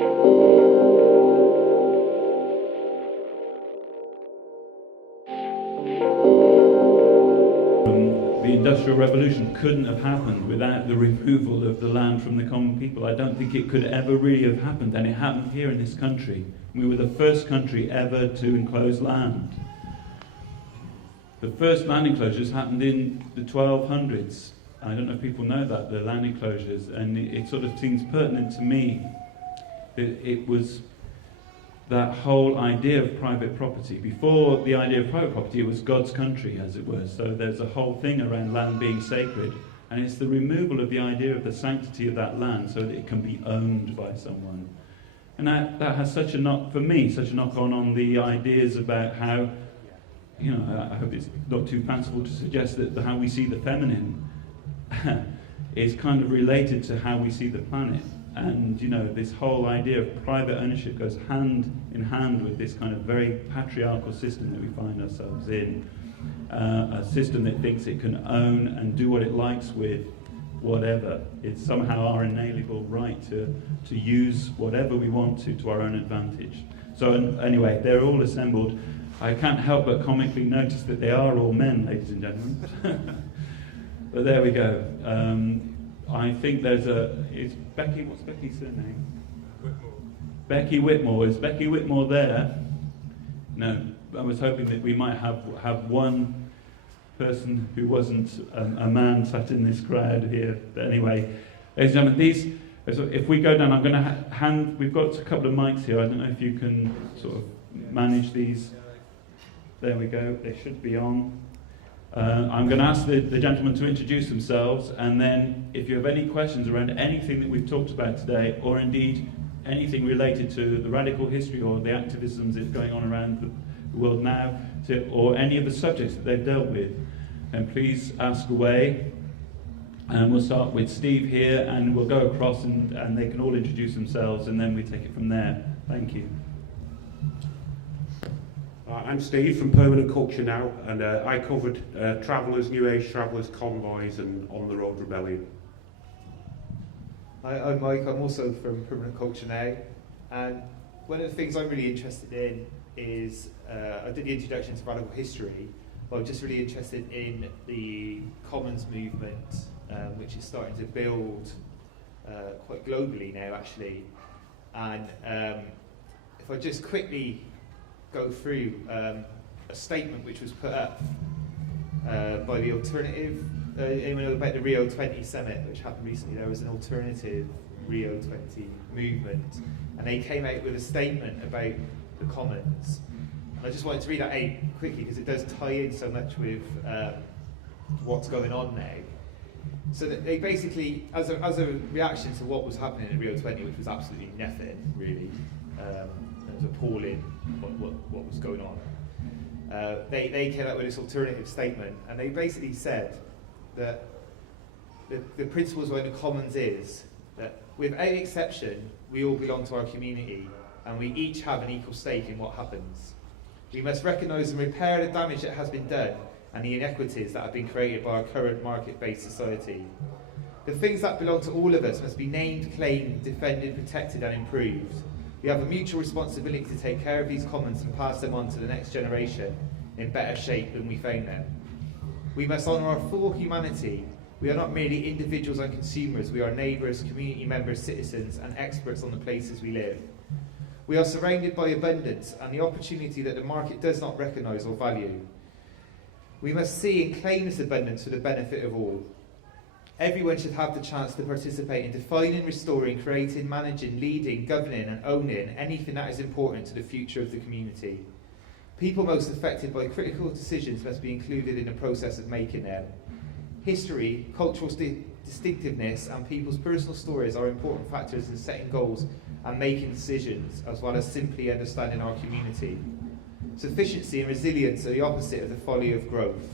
The Industrial Revolution couldn't have happened without the removal of the land from the common people. I don't think it could ever really have happened, and it happened here in this country. We were the first country ever to enclose land. The first land enclosures happened in the 1200s. I don't know if people know that, the land enclosures, and it sort of seems pertinent to me that it was that whole idea of private property. Before the idea of private property, it was God's country, as it were. So there's a whole thing around land being sacred, and it's the removal of the idea of the sanctity of that land so that it can be owned by someone. And that has such a knock, for me, such a knock-on on the ideas about how, you know, I hope it's not too fanciful to suggest that how we see the feminine is kind of related to how we see the planet. And, you know, this whole idea of private ownership goes hand in hand with this kind of very patriarchal system that we find ourselves in. A system that thinks it can own and do what it likes with whatever. It's somehow our inalienable right to use whatever we want to our own advantage. So anyway, they're all assembled. I can't help but comically notice that they are all men, ladies and gentlemen. But there we go. I think there's is Becky, what's Becky's surname? Whitmore. Becky Whitmore. Is Becky Whitmore there? No, I was hoping that we might have one person who wasn't a man sat in this crowd here. But anyway, ladies and gentlemen, if we go down, I'm going to hand, we've got a couple of mics here. I don't know if you can sort of manage these. There we go, they should be on. I'm going to ask the gentlemen to introduce themselves, and then if you have any questions around anything that we've talked about today, or indeed anything related to the radical history or the activisms that's going on around the world now, or any of the subjects that they've dealt with, then please ask away. And we'll start with Steve here, and we'll go across, and they can all introduce themselves, and then we take it from there. Thank you. I'm Steve from Permanent Culture Now, and I covered travellers, New Age travellers, convoys, and on-the-road rebellion. Hi, I'm Mike. I'm also from Permanent Culture Now, and one of the things I'm really interested in is I did the introduction to radical history, but I'm just really interested in the commons movement, which is starting to build quite globally now, actually. And if I just quickly go through a statement which was put up by the alternative. Anyone know about the Rio 20 summit, which happened recently? There was an alternative Rio 20 movement, and they came out with a statement about the commons. And I just wanted to read that out quickly because it does tie in so much with what's going on now. So that they basically, as a reaction to what was happening at Rio 20, which was absolutely nothing really. It was appalling what was going on. They came up with this alternative statement, and they basically said that the principles behind the commons is that without exception, we all belong to our community, and we each have an equal stake in what happens. We must recognise and repair the damage that has been done and the inequities that have been created by our current market-based society. The things that belong to all of us must be named, claimed, defended, protected and improved. We have a mutual responsibility to take care of these commons and pass them on to the next generation in better shape than we found them. We must honour our full humanity. We are not merely individuals and consumers, we are neighbours, community members, citizens and experts on the places we live. We are surrounded by abundance and the opportunity that the market does not recognise or value. We must see and claim this abundance for the benefit of all. Everyone should have the chance to participate in defining, restoring, creating, managing, leading, governing and owning anything that is important to the future of the community. People most affected by critical decisions must be included in the process of making them. History, cultural distinctiveness and people's personal stories are important factors in setting goals and making decisions, as well as simply understanding our community. Sufficiency and resilience are the opposite of the folly of growth.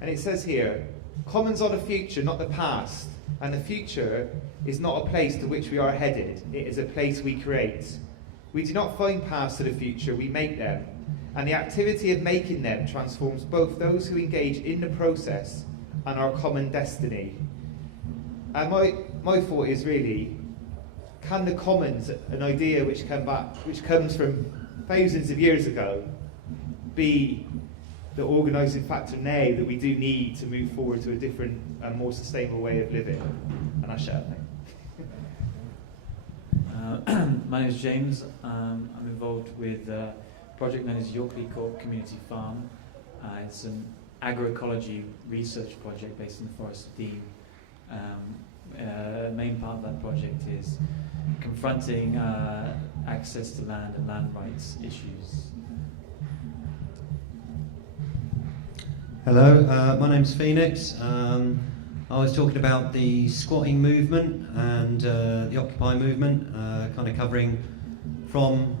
And it says here, commons are the future, not the past, and the future is not a place to which we are headed, it is a place we create. We do not find paths to the future, we make them, and the activity of making them transforms both those who engage in the process and our common destiny. And my thought is really, can the commons, an idea which comes from thousands of years ago, be the organising factor now that we do need to move forward to a different and more sustainable way of living? And I shut up now. My name is James. I'm involved with a project known as Yorkley Court Community Farm. It's an agroecology research project based in the Forest of Dean. Main part of that project is confronting access to land and land rights issues. Hello, my name's Phoenix. I was talking about the squatting movement and the Occupy movement, kind of covering from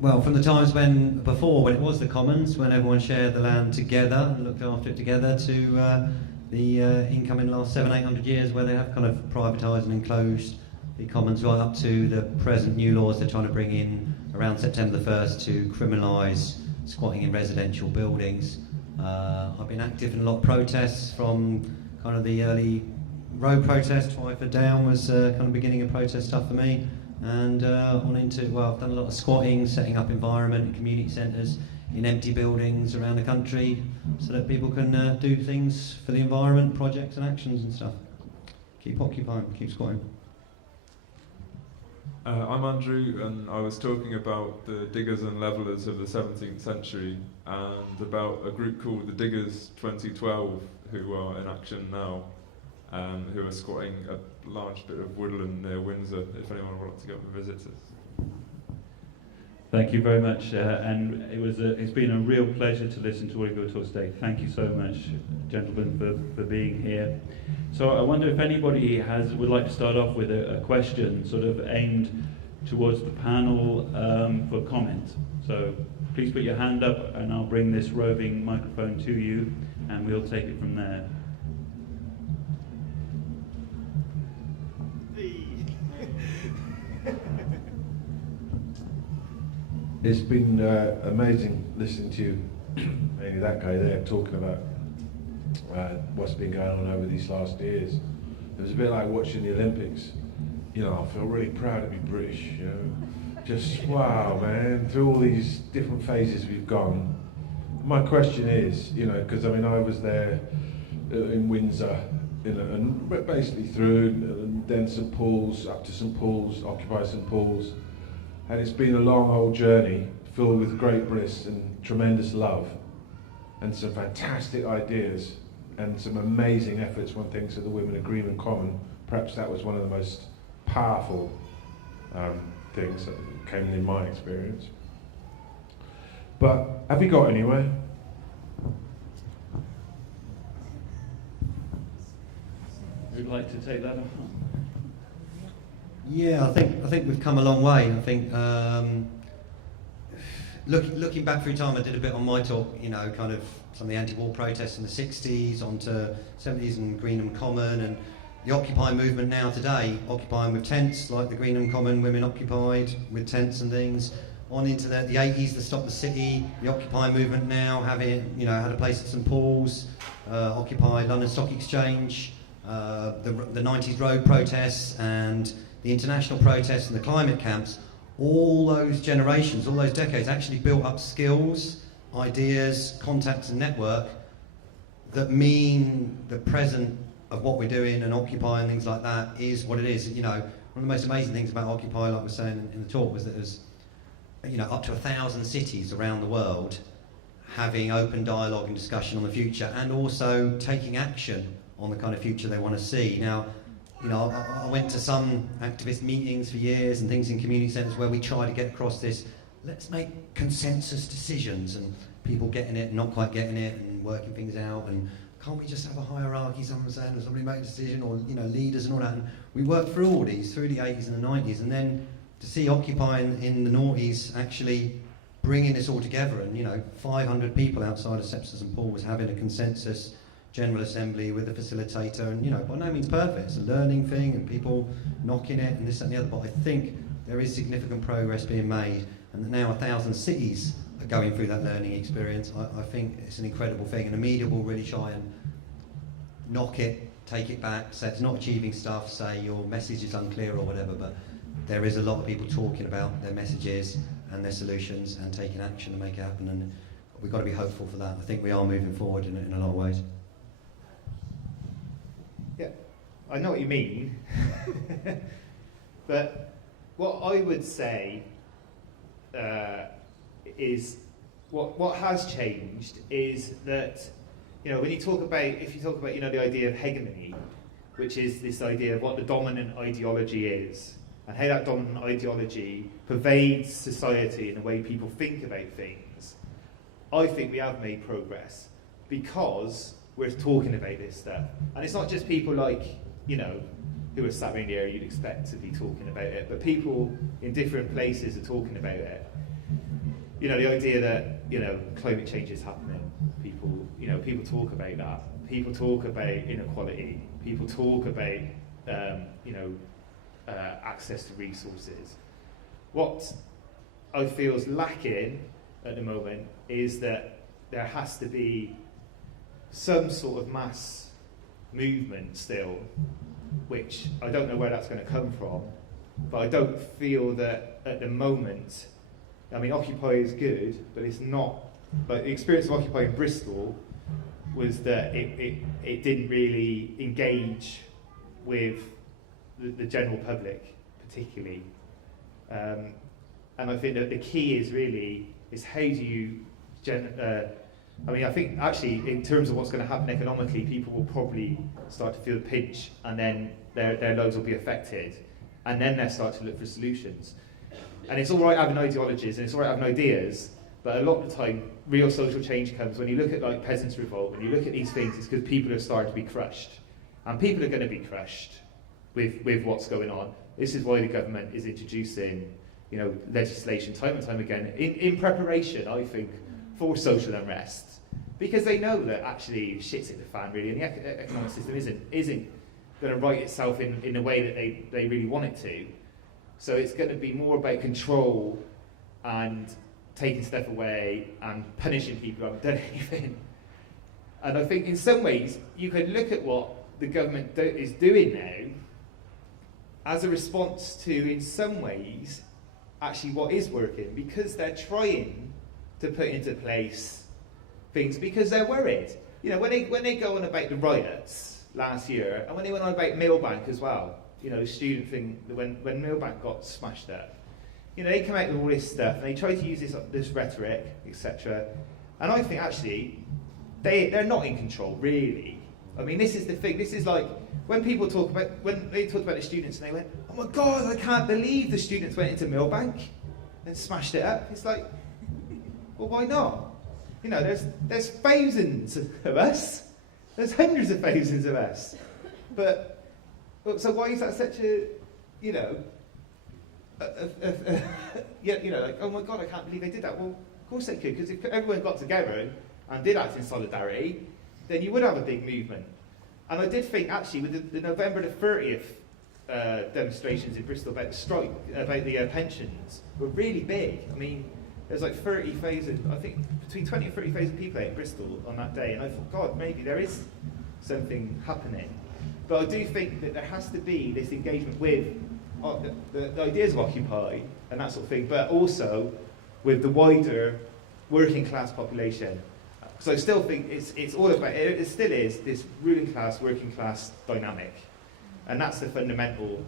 the times when it was the commons, when everyone shared the land together and looked after it together, to the incoming last 700-800 years, where they have kind of privatised and enclosed the commons, right up to the present new laws they're trying to bring in around September the 1st to criminalise squatting in residential buildings. I've been active in a lot of protests, from kind of the early road protest. Twyford Down was kind of beginning of protest stuff for me, and on into, I've done a lot of squatting, setting up environment and community centres in empty buildings around the country, so that people can do things for the environment, projects and actions and stuff. Keep occupying, keep squatting. I'm Andrew, and I was talking about the diggers and levellers of the 17th century, and about a group called the Diggers 2012, who are in action now, who are squatting a large bit of woodland near Windsor, if anyone would like to go and visit us. Thank you very much, and it's been a real pleasure to listen to all of your talks today. Thank you so much, gentlemen, for being here. So I wonder if anybody would like to start off with a question sort of aimed towards the panel for comment. So please put your hand up and I'll bring this roving microphone to you and we'll take it from there. It's been amazing listening to you, mainly that guy there, talking about what's been going on over these last years. It was a bit like watching the Olympics. You know, I feel really proud to be British, you know. Just, wow, man, through all these different phases we've gone. My question is, you know, because I mean, I was there in Windsor, and basically through, and then St Paul's, up to St Paul's, Occupy St Paul's. And it's been a long old journey filled with great bliss and tremendous love and some fantastic ideas and some amazing efforts. One thinks of the Women Agreement Common. Perhaps that was one of the most powerful things that came in my experience. But have we got anywhere? Who'd like to take that on? Yeah, I think we've come a long way. I think looking back through time, I did a bit on my talk, you know, kind of some of the anti-war protests in the 60s, onto 70s and Greenham Common, and the Occupy movement now today, occupying with tents, like the Greenham Common women occupied with tents and things, on into the 80s, the Stop the City, the Occupy movement now having, you know, had a place at St Paul's, Occupy London Stock Exchange, the 90s road protests and the international protests and the climate camps. All those generations, all those decades actually built up skills, ideas, contacts and network that mean the present of what we're doing and Occupy and things like that is what it is. You know, one of the most amazing things about Occupy, like we were saying in the talk, was that there's, you know, up to 1,000 cities around the world having open dialogue and discussion on the future, and also taking action on the kind of future they want to see. Now, you know, I went to some activist meetings for years and things in community centres where we try to get across this, let's make consensus decisions, and people getting it and not quite getting it and working things out, and can't we just have a hierarchy, someone saying, or somebody make a decision, or, you know, leaders and all that. And we worked through all these, through the 80s and the 90s, and then to see Occupy in the noughties actually bringing this all together, and, you know, 500 people outside of St Paul was having a consensus General Assembly with a facilitator, and, you know, by no means perfect, it's a learning thing and people knocking it and this and the other, but I think there is significant progress being made, and that now 1,000 cities are going through that learning experience. I think it's an incredible thing, and the media will really try and knock it, take it back, say it's not achieving stuff, say your message is unclear or whatever, but there is a lot of people talking about their messages and their solutions and taking action to make it happen, and we've got to be hopeful for that. I think we are moving forward in a lot of ways. Yeah, I know what you mean. But what I would say is what has changed is that, you know, when you talk about, if you talk about, you know, the idea of hegemony, which is this idea of what the dominant ideology is, and how that dominant ideology pervades society and the way people think about things, I think we have made progress because we're talking about this stuff. And it's not just people like, you know, who are sat around here you'd expect to be talking about it, but people in different places are talking about it. You know, the idea that, you know, climate change is happening. People, you know, people talk about that. People talk about inequality. People talk about, you know, access to resources. What I feel is lacking at the moment is that there has to be some sort of mass movement still, which I don't know where that's going to come from, but I don't feel that at the moment, I mean, Occupy is good, but it's not, like the experience of Occupy in Bristol was that it didn't really engage with the general public particularly. And I think that the key is really, is how do you, I mean, I think actually in terms of what's going to happen economically, people will probably start to feel the pinch, and then their lives will be affected, and then they'll start to look for solutions. And it's all right having ideologies, and it's all right having ideas, but a lot of the time, real social change comes when you look at like Peasants' Revolt, when you look at these things, it's because people are starting to be crushed. And people are going to be crushed with what's going on. This is why the government is introducing, you know, legislation time and time again, in preparation, I think, for social unrest. Because they know that actually shit's hit the fan really, and the economic system isn't going to right itself in the way that they really want it to. So it's going to be more about control and taking stuff away and punishing people who haven't done anything. And I think in some ways you could look at what the government is doing now as a response to, in some ways, actually what is working, because they're trying to put into place things because they're worried. You know, when they go on about the riots last year, and when they went on about Millbank as well, you know, student thing, when Millbank got smashed up, you know, they come out with all this stuff and they try to use this rhetoric, etc. And I think actually they're not in control, really. I mean, this is the thing. This is like when they talked about the students and they went, "Oh my God, I can't believe the students went into Millbank and smashed it up." It's like, well, why not? You know, there's thousands of us. There's hundreds of thousands of us. But so why is that such a, you know, you know, like, oh my God, I can't believe they did that. Well, of course they could, because if everyone got together and did act in solidarity, then you would have a big movement. And I did think, actually, with the November the 30th demonstrations in Bristol about the strike, about the pensions, were really big. I mean, there's like 30,000, I think between 20 and 30,000 people out in Bristol on that day, and I thought, God, maybe there is something happening. But I do think that there has to be this engagement with the ideas of Occupy and that sort of thing, but also with the wider working class population. So I still think it's all about, it still is this ruling class, working class dynamic. And that's the fundamental,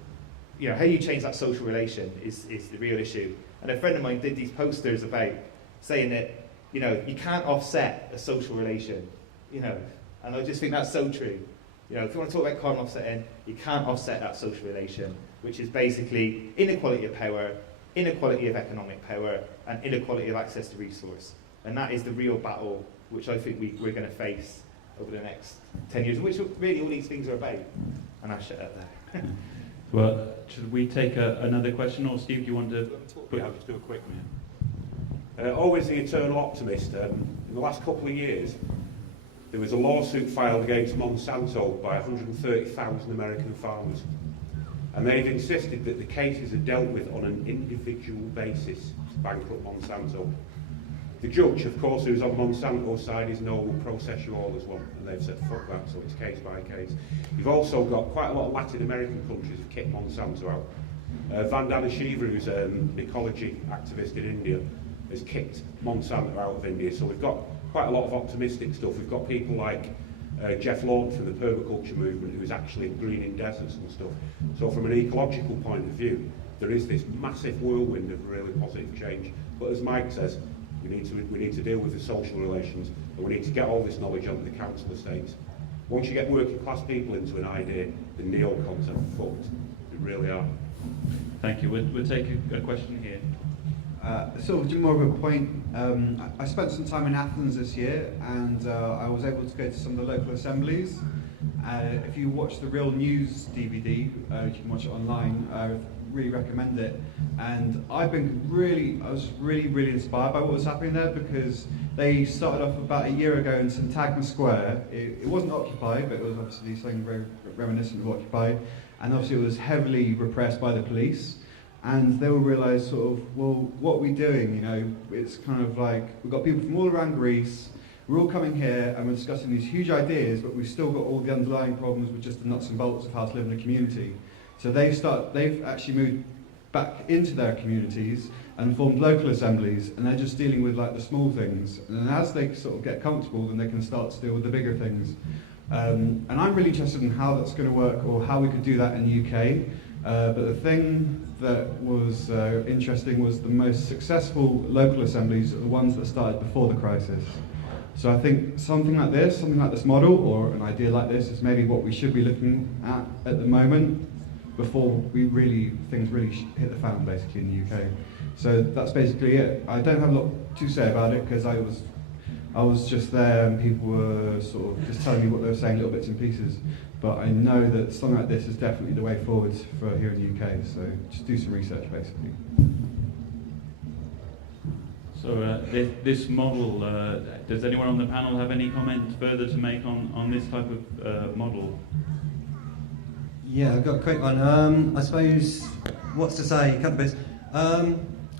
you know, how you change that social relation is the real issue. And a friend of mine did these posters about saying that, you know, you can't offset a social relation, you know, and I just think that's so true. You know, if you want to talk about carbon offsetting, you can't offset that social relation, which is basically inequality of power, inequality of economic power, and inequality of access to resource. And that is the real battle which I think we're going to face over the next 10 years, which really all these things are about. And I'll shut up there. Well, should we take another question, or Steve, do you want to? Yeah, I'll just do a quick one. Always the eternal optimist. In the last couple of years, there was a lawsuit filed against Monsanto by 130,000 American farmers. And they've insisted that the cases are dealt with on an individual basis to bankrupt Monsanto. The judge, of course, who's on Monsanto's side is no, will process you all as one. And they've said, fuck that, so it's case by case. You've also got quite a lot of Latin American countries have kicked Monsanto out. Vandana Shiva, who's an ecology activist in India, has kicked Monsanto out of India. So we've got quite a lot of optimistic stuff. We've got people like Jeff Lord from the permaculture movement, who's actually greening deserts and stuff. So from an ecological point of view, there is this massive whirlwind of really positive change. But as Mike says, we need to deal with the social relations, and we need to get all this knowledge onto the council estates. Once you get working class people into an idea, the neocons are fucked. They really are. Thank you. We'll take a question here. Sort of more of a point. I spent some time in Athens this year, and I was able to go to some of the local assemblies. If you watch the Real News DVD, you can watch it online. I really recommend it. And I was really inspired by what was happening there, because they started off about a year ago in Syntagma Square. It wasn't occupied, but it was obviously something very reminiscent of occupied. And obviously it was heavily repressed by the police. And they will realise sort of, well, what are we doing? You know, it's kind of like, we've got people from all around Greece, we're all coming here and we're discussing these huge ideas, but we've still got all the underlying problems with just the nuts and bolts of how to live in a community. So they've actually moved back into their communities and formed local assemblies, and they're just dealing with like the small things. And then as they sort of get comfortable, then they can start to deal with the bigger things. And I'm really interested in how that's going to work, or how we could do that in the UK. But the thing that was interesting was the most successful local assemblies are the ones that started before the crisis. So I think something like this model, or an idea like this, is maybe what we should be looking at the moment, before things really hit the fan, basically, in the UK. So that's basically it. I don't have a lot to say about it, because I was just there and people were sort of just telling me what they were saying, little bits and pieces. But I know that something like this is definitely the way forward for here in the UK, so just do some research, basically. So this model, does anyone on the panel have any comments further to make on this type of model? Yeah, I've got a quick one. I suppose, what's to say, a couple of bits.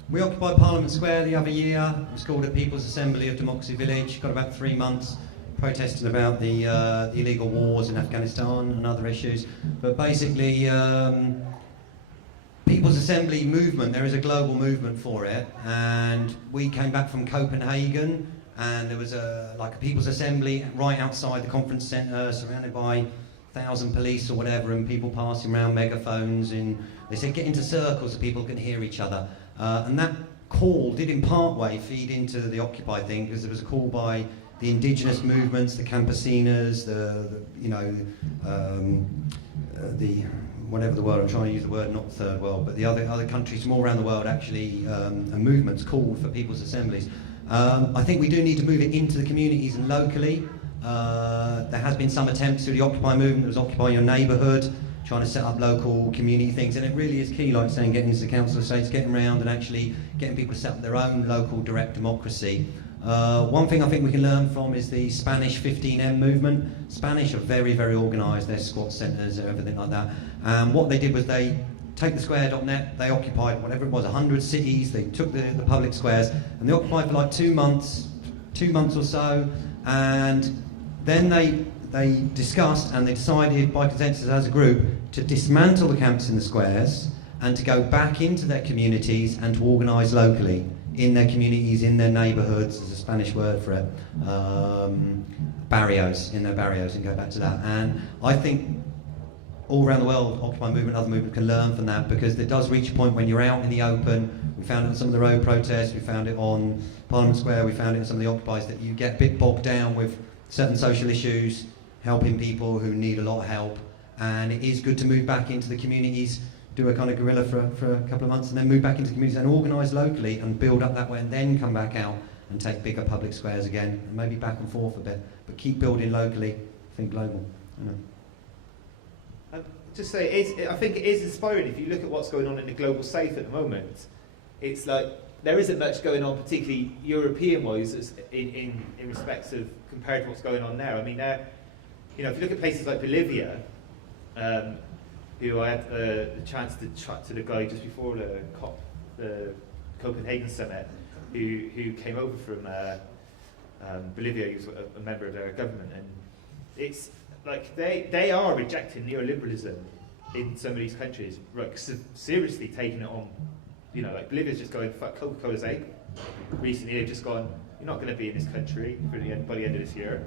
We occupied Parliament Square the other year. It was called a People's Assembly of Democracy Village. Got about 3 months protesting about the illegal wars in Afghanistan and other issues. But basically, People's Assembly movement, there is a global movement for it. And we came back from Copenhagen, and there was a People's Assembly right outside the conference centre, surrounded by 1,000 police or whatever, and people passing around megaphones, and they said get into circles so people can hear each other. And that call did in part way feed into the Occupy thing, because there was a call by the indigenous movements, the campesinas, the whatever the word, I'm trying to use the word, not third world, but the other countries from all around the world actually, and movements called for people's assemblies. I think we do need to move it into the communities and locally. There has been some attempts through the Occupy movement. There was Occupy Your Neighbourhood, trying to set up local community things, and it really is key, like saying, getting into the council estates, getting around and actually getting people to set up their own local direct democracy. One thing I think we can learn from is the Spanish 15M movement. Spanish are very, very organised, their squat centres and everything like that. And what they did was they take the square.net, they occupied whatever it was, 100 cities, they took the public squares, and they occupied for like 2 months or so, and then they discussed and they decided by consensus as a group to dismantle the camps in the squares and to go back into their communities and to organise locally in their communities, in their neighbourhoods, there's a Spanish word for it, barrios, in their barrios, and go back to that. And I think all around the world, Occupy movement, other movements can learn from that, because it does reach a point when you're out in the open. We found it on some of the road protests, we found it on Parliament Square, we found it in some of the occupies, that you get a bit bogged down with certain social issues, helping people who need a lot of help, and it is good to move back into the communities, do a kind of guerrilla for a couple of months, and then move back into the communities and organise locally and build up that way, and then come back out and take bigger public squares again, and maybe back and forth a bit, but keep building locally, think global. You know. Just say, I think it is inspiring. If you look at what's going on in the global south at the moment, it's like there isn't much going on, particularly European-wise, in respects of compared to what's going on there. I mean, if you look at places like Bolivia, who I had the chance to chat to the guy just before the Copenhagen summit, who came over from Bolivia. He was a member of their government, and it's like they are rejecting neoliberalism in some of these countries, like seriously taking it on. You know, like Bolivia's just going, fuck Coca-Cola's ape. Recently they've just gone, you're not going to be in this country by the end of this year.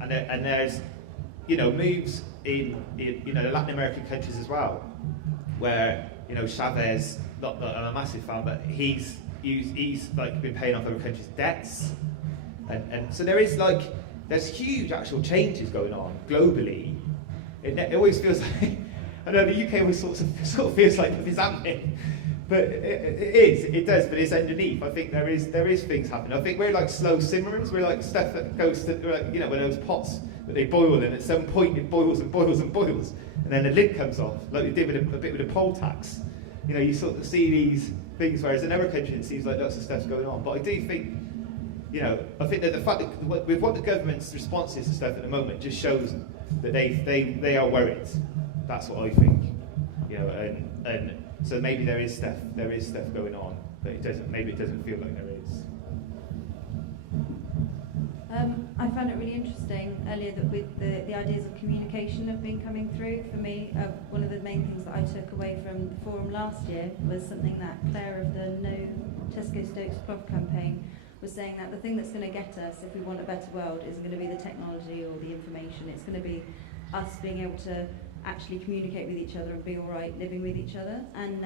And there's, you know, moves in you know, the Latin American countries as well, where, you know, Chavez, not I'm a massive fan, but he's like been paying off other countries' debts, and so there's huge actual changes going on globally. It always feels like, I know the UK always sort of feels like nothing's happening, but it does, but it's underneath. I think there is things happening. I think we're like slow simmerers. We're like stuff that goes to, like, you know, when those pots that they boil in, at some point it boils and boils and boils, and then the lid comes off, like we did with a bit with the poll tax. You know, you sort of see these things, whereas in other countries it seems like lots of stuff's going on. But I do think, you know, I think that the fact that with what the government's response is to stuff at the moment just shows that they are worried. That's what I think. You know, and so maybe there is stuff going on, but it doesn't feel like there is. I found it really interesting earlier that with the ideas of communication have been coming through. For me, one of the main things that I took away from the forum last year was something that Claire of the No Tesco Stokes Cloth campaign was saying, that the thing that's going to get us, if we want a better world, isn't going to be the technology or the information. It's going to be us being able to actually communicate with each other and be all right living with each other. And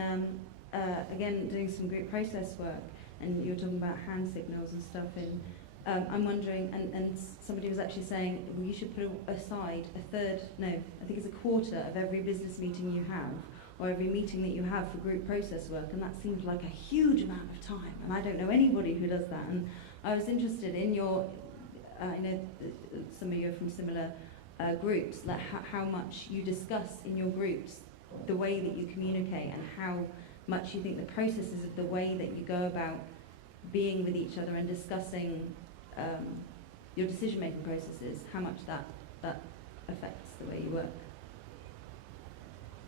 again, doing some group process work, and you were talking about hand signals and stuff in. I'm wondering, and somebody was actually saying, well, you should put aside I think it's a quarter of every business meeting you have, or every meeting that you have for group process work, and that seems like a huge amount of time, and I don't know anybody who does that. And I was interested in your, I know some of you are from similar groups, like how much you discuss in your groups the way that you communicate, and how much you think the processes of the way that you go about being with each other and discussing your decision-making processes, how much that affects the way you work.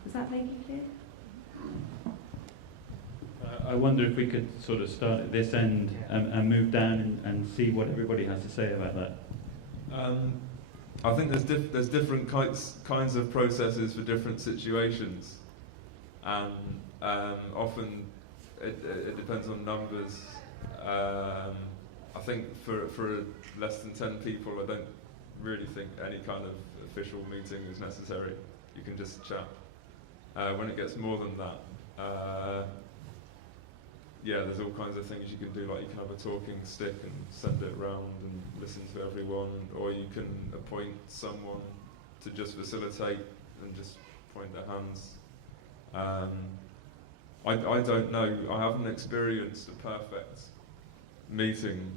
Does that make it clear? I wonder if we could sort of start at this end and move down and see what everybody has to say about that. I think there's different kinds of processes for different situations, and often it depends on numbers. I think for less than 10 people, I don't really think any kind of official meeting is necessary. You can just chat. When it gets more than that, yeah, there's all kinds of things you can do, like you can have a talking stick and send it around and listen to everyone, or you can appoint someone to just facilitate and just point their hands. I don't know, I haven't experienced a perfect meeting.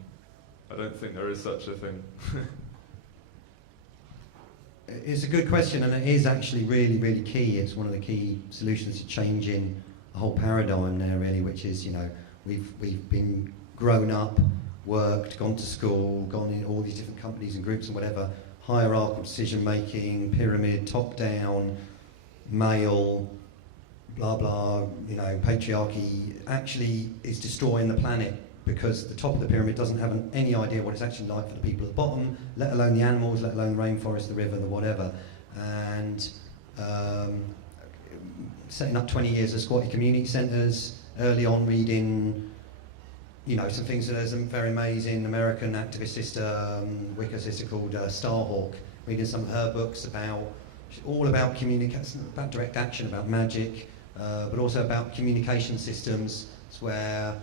I don't think there is such a thing. It's a good question, and it is actually really, really key. It's one of the key solutions to changing the whole paradigm there, really, which is, you know, we've been grown up, worked, gone to school, gone in all these different companies and groups and whatever, hierarchical decision making, pyramid, top down, male, blah blah, you know, patriarchy actually is destroying the planet, because the top of the pyramid doesn't have any idea what it's actually like for the people at the bottom, let alone the animals, let alone the rainforest, the river, the whatever. And setting up 20 years of squatty community centres, early on reading, you know, some things. There's a very amazing American activist sister, Wicca sister called Starhawk, reading some of her books all about communication, about direct action, about magic, but also about communication systems. It's where,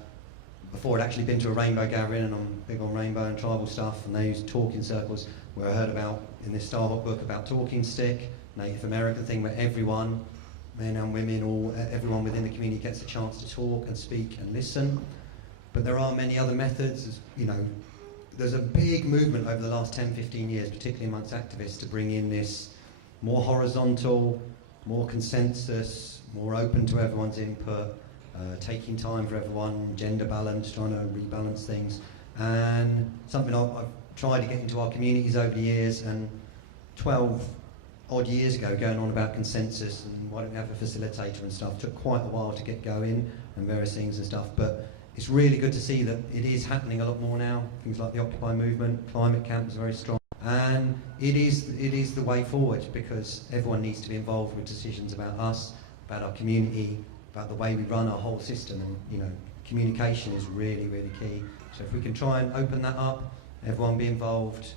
before I'd actually been to a rainbow gathering, and I'm big on rainbow and tribal stuff, and they use talking circles, where I heard about, in this Starhawk book, about talking stick, Native American thing, where everyone, men and women, everyone within the community gets a chance to talk and speak and listen. But there are many other methods, you know. There's a big movement over the last 10, 15 years, particularly amongst activists, to bring in this more horizontal, more consensus, more open to everyone's input, taking time for everyone, gender balance, trying to rebalance things. And something I've tried to get into our communities over the years, and 12 odd years ago, going on about consensus and why don't we have a facilitator and stuff, took quite a while to get going, and various things and stuff. But it's really good to see that it is happening a lot more now. Things like the Occupy movement, climate camp is very strong. And it is the way forward, because everyone needs to be involved with decisions about us, about our community, about the way we run our whole system, and communication is really, really key. So if we can try and open that up, everyone be involved,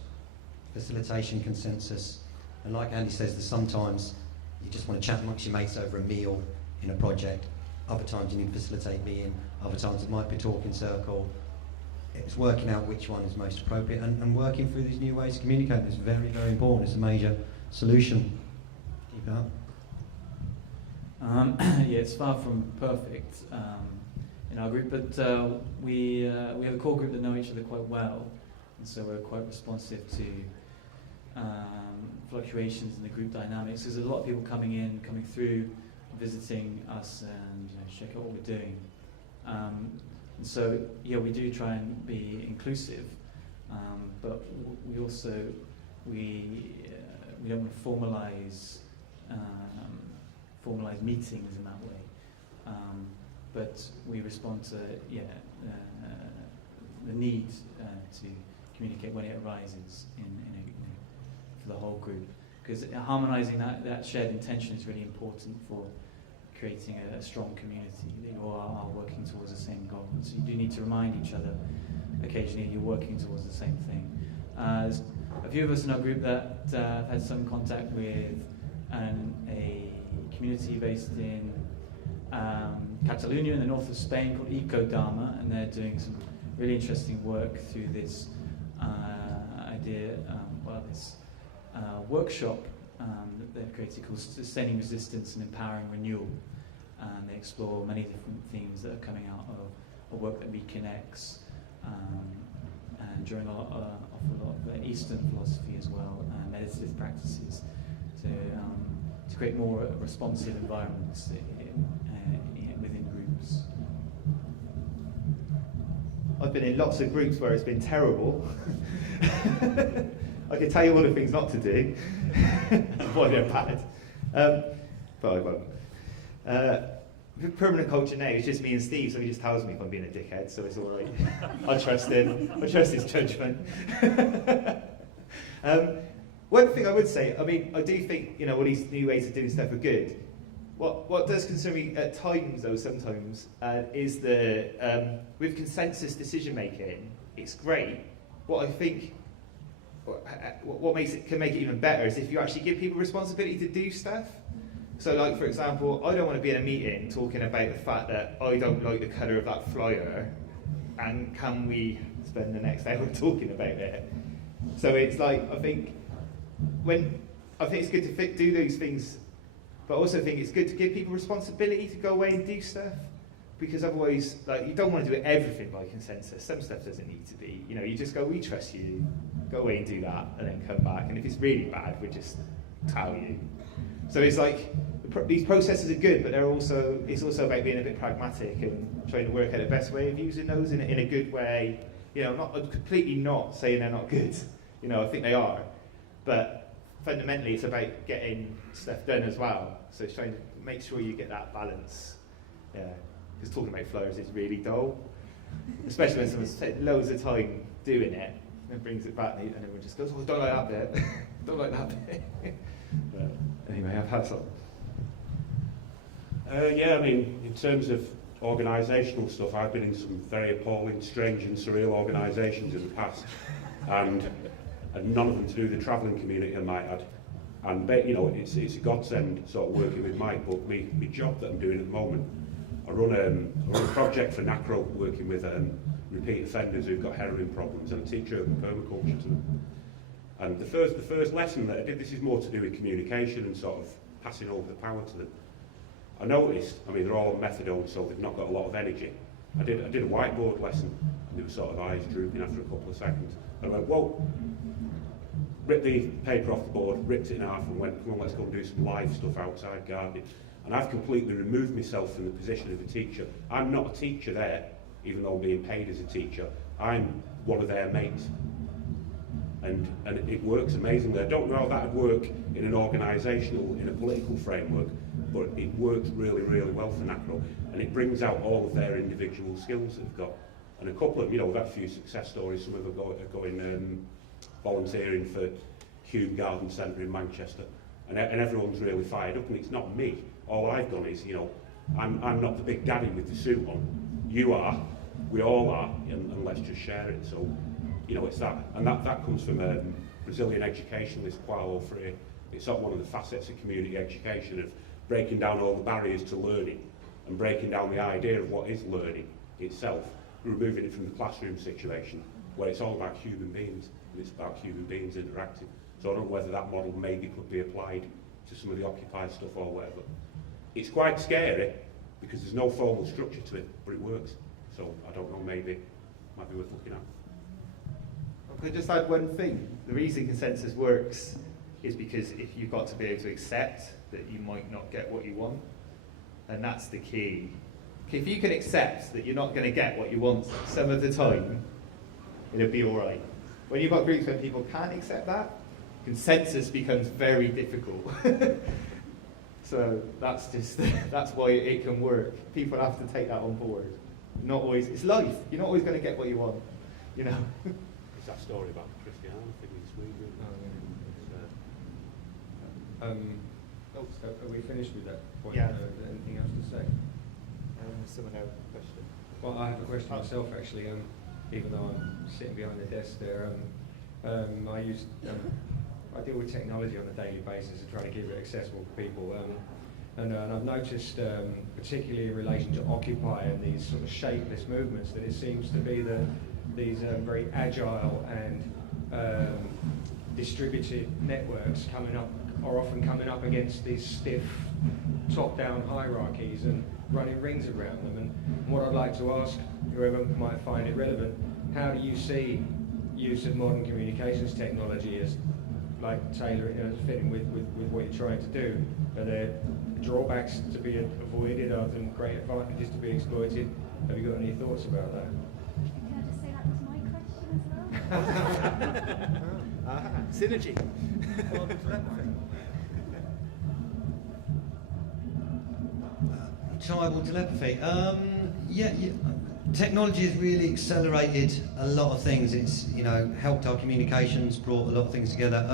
facilitation, consensus, and like Andy says, there's sometimes you just want to chat amongst your mates over a meal in a project, other times you need to facilitate meeting, other times it might be talking circle. It's working out which one is most appropriate, and working through these new ways of communicating is very, very important. It's a major solution. Keep it up. Yeah, it's far from perfect in our group, but we have a core group that know each other quite well, and so we're quite responsive to fluctuations in the group dynamics. There's a lot of people coming through, visiting us, and check out what we're doing. And so, yeah, we do try and be inclusive, but we also we don't want to formalize meetings in that way, but we respond to the need to communicate when it arises for the whole group, because harmonizing that shared intention is really important for creating a strong community that you all are working towards the same goal. So you do need to remind each other occasionally you're working towards the same thing. There's a few of us in our group that have had some contact with a community based in Catalonia in the north of Spain called Ecodharma, and they're doing some really interesting work through this workshop that they've created called Sustaining Resistance and Empowering Renewal. And they explore many different themes that are coming out of work that reconnects, and drawing a lot of Eastern philosophy as well, and meditative practices to create more responsive environments within groups. I've been in lots of groups where it's been terrible. I can tell you all the things not to do, why they're bad, but I won't. Permanent culture now is just me and Steve, so he just tells me if I'm being a dickhead, so it's all right. I trust him. I trust his judgment. One thing I would say, I do think all these new ways of doing stuff are good. What does concern me at times, though, sometimes, is the with consensus decision making. It's great. What I think, what can make it even better is if you actually give people responsibility to do stuff. So, like, for example, I don't want to be in a meeting talking about the fact that I don't like the colour of that flyer, and can we spend the next hour talking about it? So it's like, I think it's good to do those things, but I also think it's good to give people responsibility to go away and do stuff, because otherwise, like, you don't want to do everything by consensus. Some stuff doesn't need to be. You just go, we trust you, go away and do that, and then come back. And if it's really bad, we'll just tell you. So it's like, these processes are good, but it's also about being a bit pragmatic and trying to work out the best way of using those in a good way. Not completely not saying they're not good. I think they are, but fundamentally it's about getting stuff done as well. So it's trying to make sure you get that balance. Yeah, because talking about flyers is really dull, especially when someone's taken loads of time doing it and brings it back, and everyone just goes, "Oh, I don't like that bit, don't like that bit." But anyway, I've had some. In terms of organisational stuff, I've been in some very appalling, strange and surreal organisations in the past, and none of them to do with the travelling community, I might add. And it's a godsend sort of working with Mike, but my job that I'm doing at the moment, I run a project for NACRO, working with repeat offenders who've got heroin problems, and I teach urban permaculture to them. And the first lesson that I did, this is more to do with communication and sort of passing over the power to them. I noticed, they're all on methadone, so they've not got a lot of energy. I did a whiteboard lesson, and they were sort of eyes drooping after a couple of seconds. And I went, whoa, ripped the paper off the board, ripped it in half, and went, come on, let's go and do some live stuff outside gardening. And I've completely removed myself from the position of a teacher. I'm not a teacher there, even though I'm being paid as a teacher. I'm one of their mates. And it works amazingly. I don't know how that would work in an organisational, in a political framework, but it works really, really well for NACRO. And it brings out all of their individual skills they've got. And a couple of, we've had a few success stories. Some of them are going volunteering for Hume Garden Centre in Manchester, and everyone's really fired up, and it's not me. All I've done is, you know, I'm not the big daddy with the suit on. You are, we all are, and let's just share it. So, you know, it's that, and that comes from Brazilian educationalist Paulo Freire. It's sort of one of the facets of community education, of breaking down all the barriers to learning and breaking down the idea of what is learning itself, removing it from the classroom situation where it's all about human beings and it's about human beings interacting. So I don't know whether that model maybe could be applied to some of the occupied stuff or whatever. It's quite scary because there's no formal structure to it, but it works. So I don't know, maybe it might be worth looking at. I could just add one thing. The reason consensus works is because if you've got to be able to accept that you might not get what you want, and that's the key. If you can accept that you're not going to get what you want some of the time, it'll be all right. When you've got groups where people can't accept that, consensus becomes very difficult. So that's why it can work. People have to take that on board. Not always, it's life. You're not always going to get what you want, you know. It's that story about Christiana thing in Sweden. So are we finished with that point? Yeah. Anything else to say? Someone have a question? Well, I have a question myself actually. Even though I'm sitting behind the desk there, I deal with technology on a daily basis and try to keep it accessible for people. And I've noticed, particularly in relation to Occupy and these sort of shapeless movements, that it seems to be that these very agile and distributed networks are often coming up against these stiff top-down hierarchies and running rings around them. And what I'd like to ask whoever might find it relevant, how do you see use of modern communications technology as like tailoring, fitting with what you're trying to do? Are there drawbacks to be avoided? Are there great advantages to be exploited? Have you got any thoughts about that? Can I just say that was my question as well? Synergy. Tribal telepathy. Technology has really accelerated a lot of things. It's helped our communications, brought a lot of things together.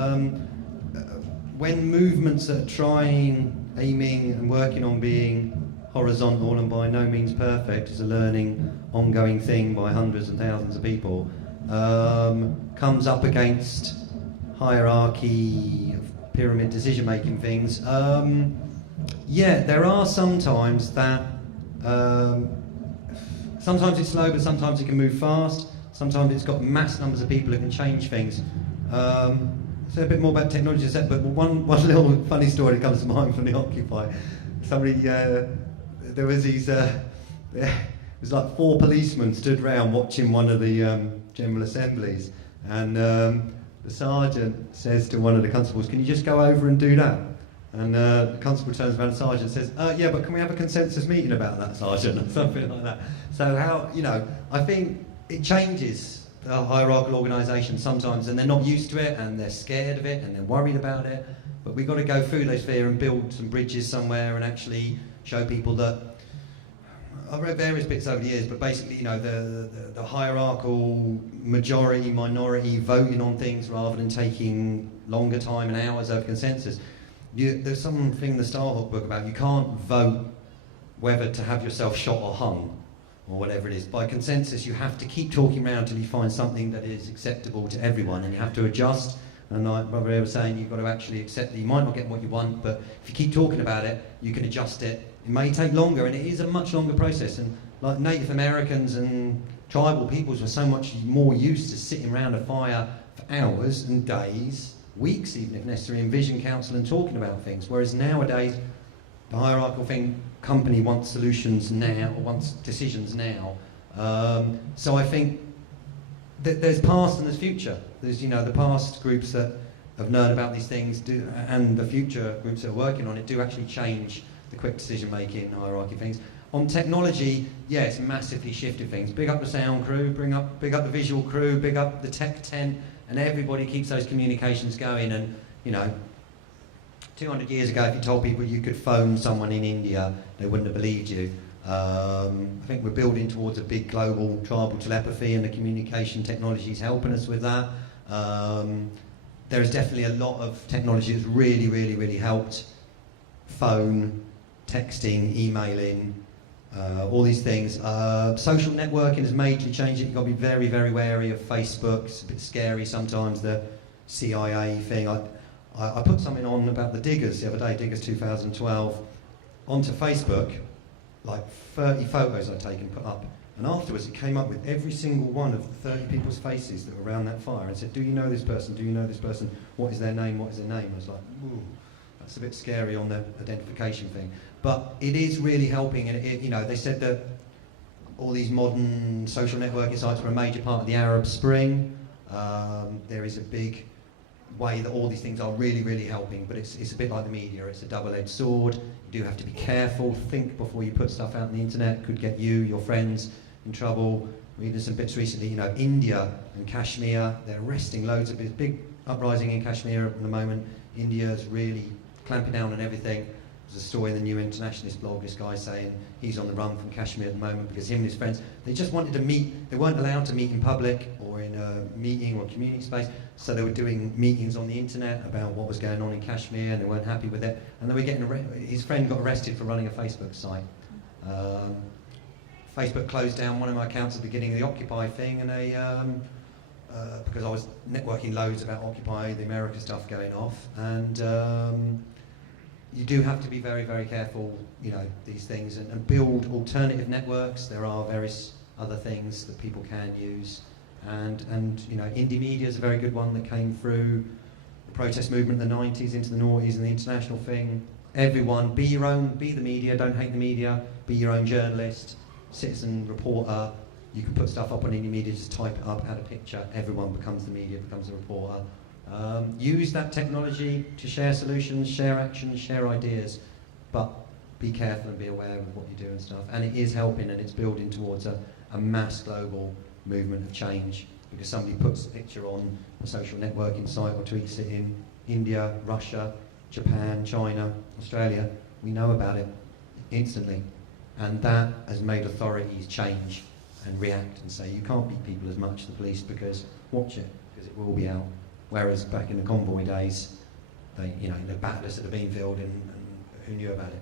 When movements are aiming and working on being horizontal and by no means perfect, it's a learning, ongoing thing by hundreds and thousands of people, comes up against hierarchy of pyramid decision-making things. There are sometimes that sometimes it's slow, but sometimes it can move fast. Sometimes it's got mass numbers of people that can change things. So a bit more about technology set, but one little funny story that comes to mind from the Occupy. Somebody, there was these, it was like 4 policemen stood round watching one of the General Assemblies, and the sergeant says to one of the constables, "Can you just go over and do that?" And the constable turns around to the sergeant and says, "Yeah, but can we have a consensus meeting about that, sergeant?" or something like that. So I think it changes the hierarchical organisation sometimes, and they're not used to it, and they're scared of it, and they're worried about it. But we've got to go through those fear and build some bridges somewhere, and actually show people that. I've read various bits over the years, but basically, the hierarchical majority, minority voting on things rather than taking longer time and hours over consensus. There's something in the Starhawk book about you can't vote whether to have yourself shot or hung, or whatever it is. By consensus, you have to keep talking around until you find something that is acceptable to everyone, and you have to adjust. And like Brother Ray was saying, you've got to actually accept that you might not get what you want, but if you keep talking about it, you can adjust it. It may take longer, and it is a much longer process. And like Native Americans and tribal peoples were so much more used to sitting around a fire for hours and days, weeks even if necessary, in vision council and talking about things. Whereas nowadays, the hierarchical company wants solutions now, or wants decisions now. So I think that there's past and there's future. There's the past groups that have learned about these things and the future groups that are working on it do actually change the quick decision making hierarchy things. On technology, it's massively shifted things. Big up the sound crew, big up the visual crew, big up the tech tent, and everybody keeps those communications going. And 200 years ago, if you told people you could phone someone in India, they wouldn't have believed you. I think we're building towards a big global tribal telepathy, and the communication technology is helping us with that. There is definitely a lot of technology that's really helped. Phone, texting, emailing, all these things. Social networking has majorly changed it. You've got to be very wary of Facebook. It's a bit scary sometimes, the CIA thing. I put something on about the Diggers the other day, Diggers 2012, onto Facebook, like 30 photos I'd taken, put up. And afterwards it came up with every single one of the 30 people's faces that were around that fire and said, do you know this person? Do you know this person? What is their name? What is their name? I was like, ooh, that's a bit scary on the identification thing. But it is really helping, and they said that all these modern social networking sites were a major part of the Arab Spring. There is a big way that all these things are really helping, but it's a bit like the media. It's a double-edged sword. You do have to be careful, think before you put stuff out on the internet. It could get you, your friends, in trouble. Reading some bits recently, India and Kashmir, they're arresting loads of big uprising in Kashmir at the moment. India's really clamping down on everything. There's a story in the New Internationalist blog, this guy saying he's on the run from Kashmir at the moment because him and his friends, they just wanted to meet. They weren't allowed to meet in public or in a meeting or community space, so they were doing meetings on the internet about what was going on in Kashmir, and they weren't happy with it, and they were getting his friend got arrested for running a Facebook site. Facebook closed down one of my accounts at the beginning of the Occupy thing, and they because I was networking loads about Occupy, the America stuff going off, and you do have to be very careful, these things, and build alternative networks. There are various other things that people can use, and indie media is a very good one that came through the protest movement in the 90s into the noughties and the international thing. Everyone, be your own, be the media, don't hate the media, be your own journalist, citizen, reporter. You can put stuff up on indie media, just type it up, add a picture, everyone becomes the media, becomes a reporter. Use that technology to share solutions, share actions, share ideas, but be careful and be aware of what you do and stuff. And it is helping, and it's building towards a mass global movement of change, because somebody puts a picture on a social networking site or tweets it in India, Russia, Japan, China, Australia. We know about it instantly, and that has made authorities change and react and say, you can't beat people as much, the police, because watch it, because it will be out. Whereas back in the convoy days, the battlers at the Beanfield, and who knew about it?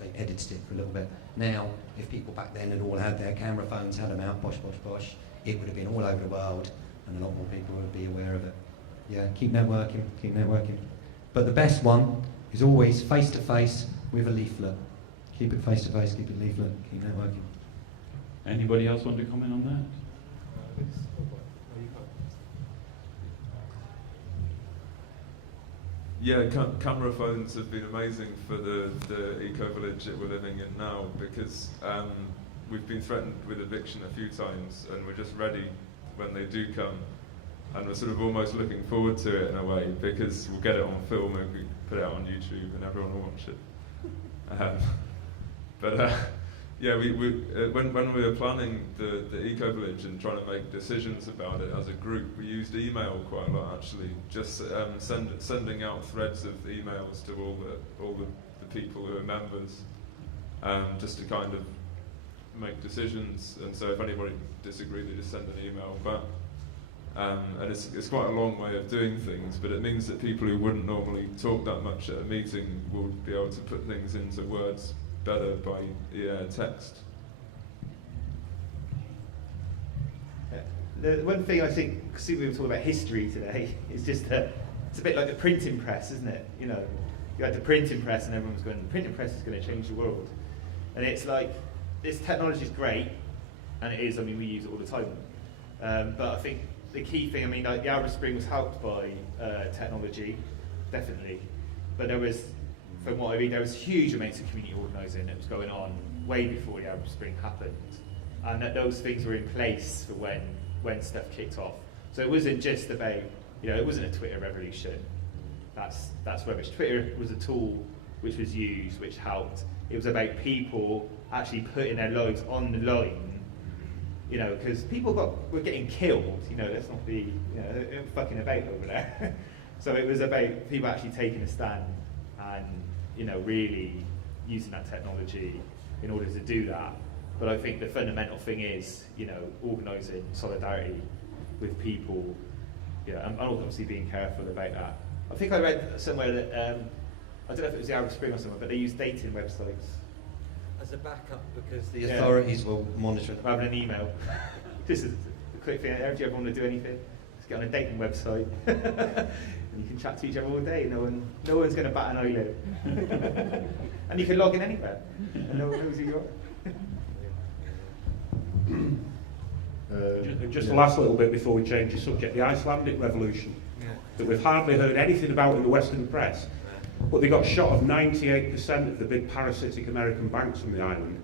They edited it for a little bit. Now, if people back then had all had their camera phones, had them out, bosh, it would have been all over the world, and a lot more people would be aware of it. Yeah, keep networking. But the best one is always face-to-face with a leaflet. Keep it face-to-face, keep it leaflet, keep networking. Anybody else want to comment on that? Yeah, camera phones have been amazing for the eco-village that we're living in now, because we've been threatened with eviction a few times, and we're just ready when they do come, and we're sort of almost looking forward to it in a way, because we'll get it on film and we put it out on YouTube and everyone will watch it. Yeah, when we were planning the eco-village and trying to make decisions about it as a group, we used email quite a lot actually, just sending out threads of emails to all the people who are members, just to kind of make decisions. And so if anybody disagreed, they just send an email back. And it's quite a long way of doing things, but it means that people who wouldn't normally talk that much at a meeting will be able to put things into words better by text. The one thing I think, because we were talking about history today, is just that it's a bit like the printing press, isn't it? You had the printing press and everyone was going, the printing press is going to change the world. And it's like, this technology is great, and it is, we use it all the time. But I think the key thing, like the Arab Spring was helped by technology, definitely. But there was, from what I read, there was huge amounts of community organising that was going on way before the Arab Spring happened, and that those things were in place for when stuff kicked off. So it wasn't just about, it wasn't a Twitter revolution. That's rubbish. Twitter was a tool which was used, which helped. It was about people actually putting their lives on the line, because people were getting killed. Let's not be, fucking about over there. So it was about people actually taking a stand and really using that technology in order to do that. But I think the fundamental thing is, organising solidarity with people Yeah, and obviously being careful about that. I think I read somewhere that, I don't know if it was the Arab Spring or something, but they use dating websites. As a backup, because the authorities will monitor it. Rather than email. Just a quick thing, if you ever want to do anything, just get on a dating website. And you can chat to each other all day, no one's going to bat an eyelid. And you can log in anywhere, and no one knows who you are. Just the last little bit before we change the subject, the Icelandic revolution, that we've hardly heard anything about in the Western press, but they got shot of 98% of the big parasitic American banks from the island,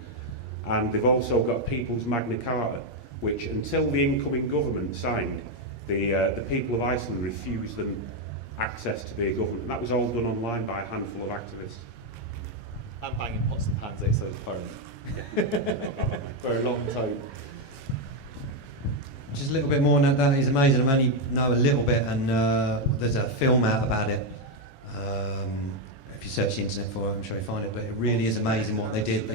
and they've also got People's Magna Carta, which until the incoming government signed, the people of Iceland refused them access to be a government. And that was all done online by a handful of activists. And banging pots and pans outside the phone. For a long time. Just a little bit more on that is amazing. I only know a little bit, and there's a film out about it. If you search the internet for it, I'm sure you'll find it, but it really is amazing what they did.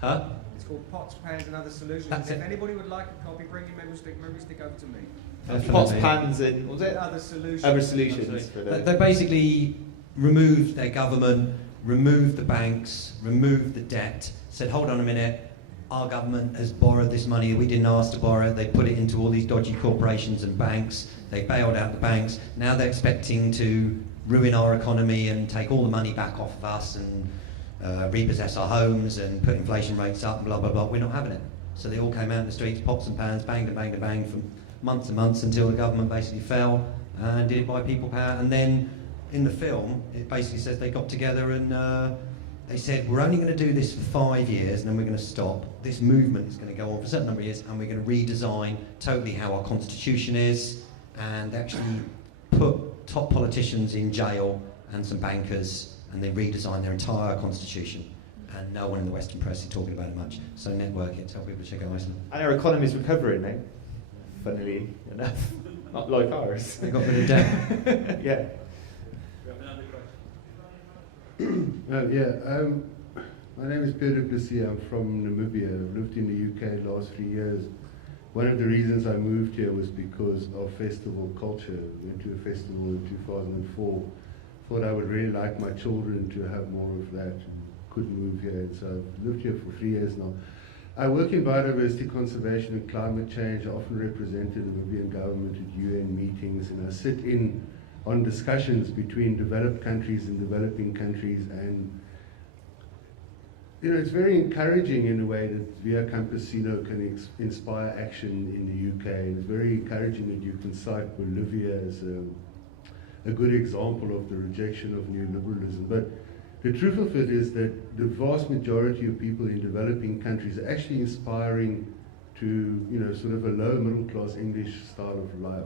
Huh? It's called Pots, Pans and Other Solutions. That's If it. anybody would like a copy, bring your memory stick over to me. Pots, pans, and what was it? Other Solutions. Other solutions. They basically removed their government, removed the banks, removed the debt, said, hold on a minute, our government has borrowed this money, we didn't ask to borrow it, they put it into all these dodgy corporations and banks, they bailed out the banks, now they're expecting to ruin our economy and take all the money back off of us and repossess our homes and put inflation rates up and blah, blah, blah. We're not having it. So they all came out in the streets, pots and pans, bang, bang, bang, for months and months until the government basically fell and did it by people power. And then in the film, it basically says they got together and they said, we're only going to do this for 5 years and then we're going to stop. This movement is going to go on for a certain number of years and we're going to redesign totally how our constitution is, and actually put top politicians in jail and some bankers, and they redesign their entire constitution. And no one in the Western press is talking about it much. So network it, tell people to check out Iceland. And our economy is recovering now, funnily enough. Not like ours. They got rid of debt. Yeah. My name is Peter Plessis. I'm from Namibia. I've lived in the UK the last 3 years. One of the reasons I moved here was because of festival culture. Went to a festival in 2004. Thought I would really like my children to have more of that, and couldn't move here. And so I've lived here for 3 years now. I work in biodiversity conservation and climate change. I often represent the Namibian government at UN meetings, and I sit in on discussions between developed countries and developing countries, and it's very encouraging in a way that Via Campesino can inspire action in the UK, and it's very encouraging that you can cite Bolivia as a good example of the rejection of neoliberalism. But the truth of it is that the vast majority of people in developing countries are actually inspiring to, sort of a low middle class English style of life.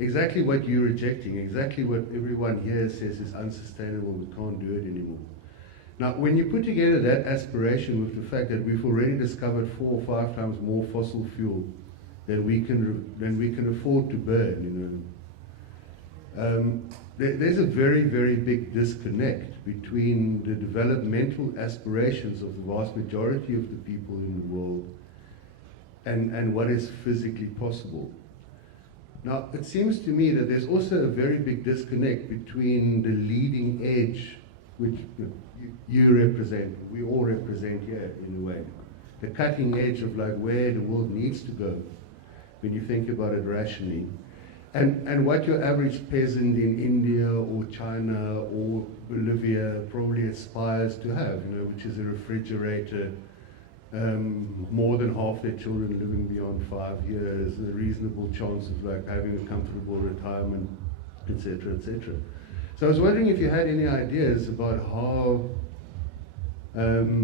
Exactly what you're rejecting, exactly what everyone here says is unsustainable, we can't do it anymore. Now, when you put together that aspiration with the fact that we've already discovered 4 or 5 times more fossil fuel than we can afford to burn, there's a very, very big disconnect between the developmental aspirations of the vast majority of the people in the world and what is physically possible. Now, it seems to me that there's also a very big disconnect between the leading edge, which you represent, we all represent here in a way, the cutting edge of like where the world needs to go when you think about it rationally, and what your average peasant in India or China or Bolivia probably aspires to have, which is a refrigerator, more than half their children living beyond 5 years, a reasonable chance of like having a comfortable retirement, etc., etc. So I was wondering if you had any ideas about how the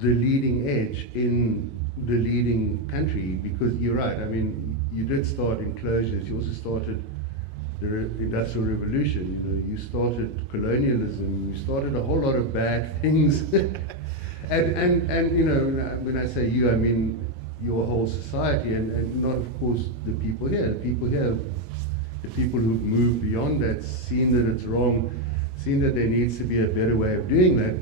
leading edge in the leading country, because you're right, I mean, you did start enclosures, you also started the Industrial Revolution, you started colonialism, you started a whole lot of bad things. And when I say you, I mean your whole society, and not, of course, the people here. The people here, the people who've moved beyond that, seen that it's wrong, seen that there needs to be a better way of doing that.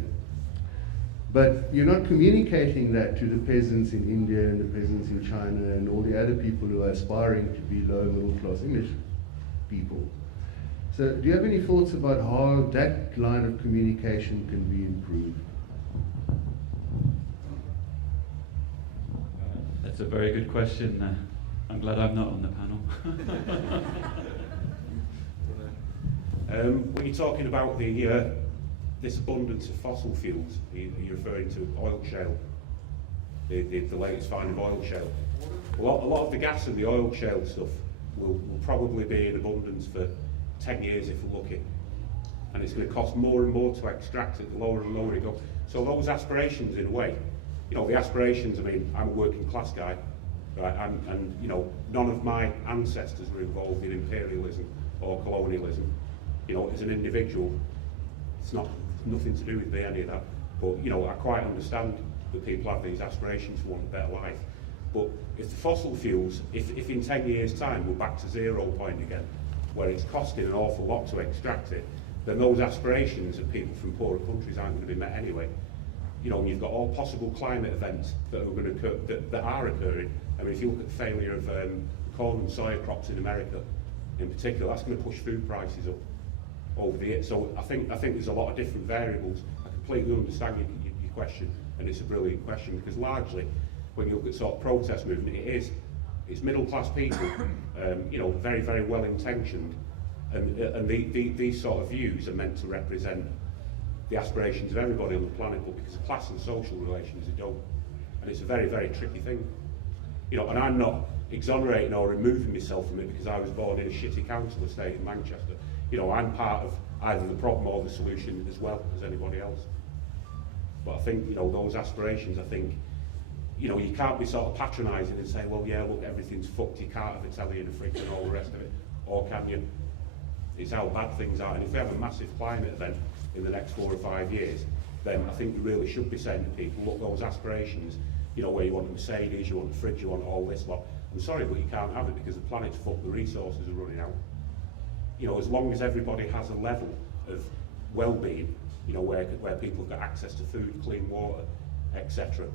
But you're not communicating that to the peasants in India and the peasants in China and all the other people who are aspiring to be low middle class English. people. So do you have any thoughts about how that line of communication can be improved? That's a very good question. I'm glad I'm not on the panel. When you're talking about this abundance of fossil fuels, you're referring to oil shale, the latest find of oil shale. A lot of the gas and the oil shale stuff will probably be in abundance for 10 years if we're lucky. And it's going to cost more and more to extract it, the lower and lower it goes. So those aspirations, in a way, the aspirations, I mean, I'm a working class guy, right? And none of my ancestors were involved in imperialism or colonialism. As an individual, it's nothing to do with me, any of that. But, I quite understand that people have these aspirations to want a better life. But if the fossil fuels, if in 10 years' time we're back to 0 point again, where it's costing an awful lot to extract it, then those aspirations of people from poorer countries aren't going to be met anyway. And you've got all possible climate events that are going to occur, that are occurring. I mean, if you look at the failure of corn and soya crops in America, in particular, that's going to push food prices up over the years. So I think there's a lot of different variables. I completely understand your question, and it's a brilliant question, because largely, when you look at sort of protest movement, it's middle class people, very, very well intentioned, and these sort of views are meant to represent the aspirations of everybody on the planet, but because of class and social relations, they don't. And it's a very, very tricky thing. And I'm not exonerating or removing myself from it because I was born in a shitty council estate in Manchester. I'm part of either the problem or the solution as well as anybody else. But I think, those aspirations, you can't be sort of patronising and say, well, yeah, look, everything's fucked, you can't have Italian and fridge and all the rest of it. Or can you? It's how bad things are. And if we have a massive climate event in the next 4 or 5 years, then I think we really should be saying to people, look, those aspirations, where you want a Mercedes, you want a fridge, you want all this lot. I'm sorry, but you can't have it because the planet's fucked, the resources are running out. As long as everybody has a level of well-being, where people have got access to food, clean water, etc.